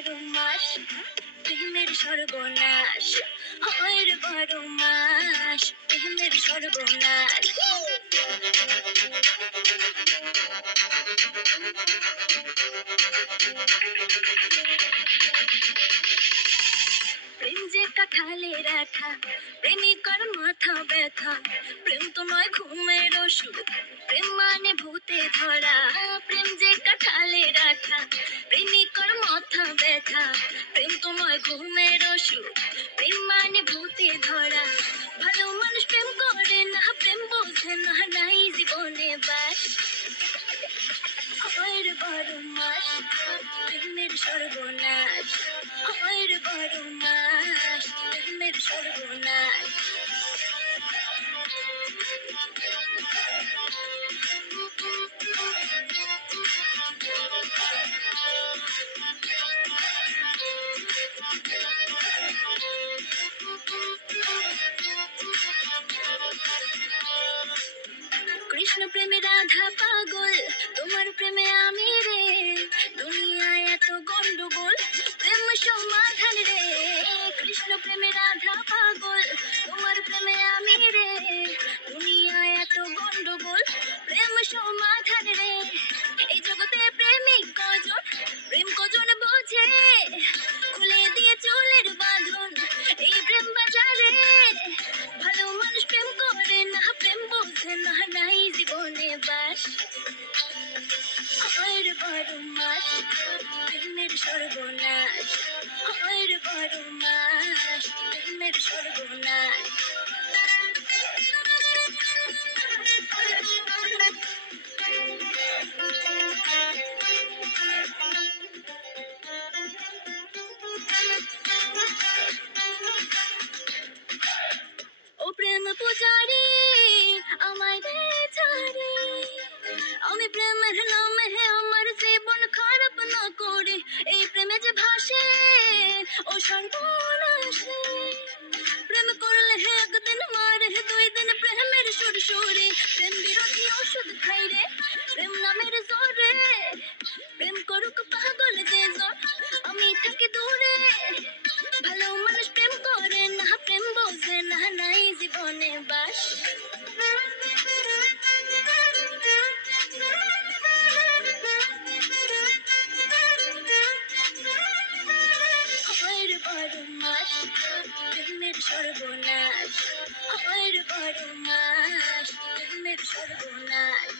বারো মাস প্রেমের সর্বনাশ, হয় রে বারো মাস প্রেমের সর্বনাশ। প্রেম যে কাঁঠালে রাখা, প্রেমিকার মাথা ব্যথা, প্রেম তো নয় ঘুমের ওষুধ, প্রেম মানে ভূতে ধরা। প্রেম যে কাঁঠালে রাখা, প্রেমিকার মাথা ব্যথা, প্রেম তো নয় ঘুমের ওষুধ, প্রেম মানে ভূতে ধরা। ভালো মানুষ প্রেম করে না, প্রেম বোঝে না, নাই জীবনে বাস, হয় রে বারো মাস প্রেমের সর্বনাশ, হয় রে বারো মাস প্রেমের সর্বনাশ। কৃষ্ণ প্রেমে রাধা পাগল, তোমার প্রেমে আমি রে, দুনিয়ায় এত গন্ডগোল, প্রেম সমাধান রে। কৃষ্ণ প্রেমে রাধা পাগল, তোমার প্রেমে আমি রে, দুনিয়ায় এত গন্ডগোল, প্রেম সমাধান রে। এই জগতে প্রেমিক কজন, প্রেম কজন বোঝে, খুলে দিয়ে চুলের বাঁধন এই প্রেম বাজারে। ভালো মানুষ প্রেম করে না, প্রেম বোঝে না, নাই জীবনে বাস, হয় রে বারো মাস প্রেমের সর্বনাশ, হয় রে বারো মাস প্রেমের সর্বনাশ। ও প্রেম পূজারি আমায় দে ছাড়ি, আমি প্রেমের নামে আমার জীবন খারাপ না করে, এই প্রেমে যে ভাসে ও সর্বনাশে। প্রেম করলে একদিন মারে, দুই দিন প্রেমের সুরসুরি, প্রেম বিরোধী ওষুধ খাই রে প্রেম নামের জোরে। প্রেম করুক পাগল যে জন, আমি থাকি দূরে। ভালো মানুষ প্রেম করে না, প্রেম বোঝে না, নাই জীবনে বাস, হয় রে বারো মাস প্রেমের সর্বনাশ, হয় রে বারো মাস প্রেমের সর্বনাশ।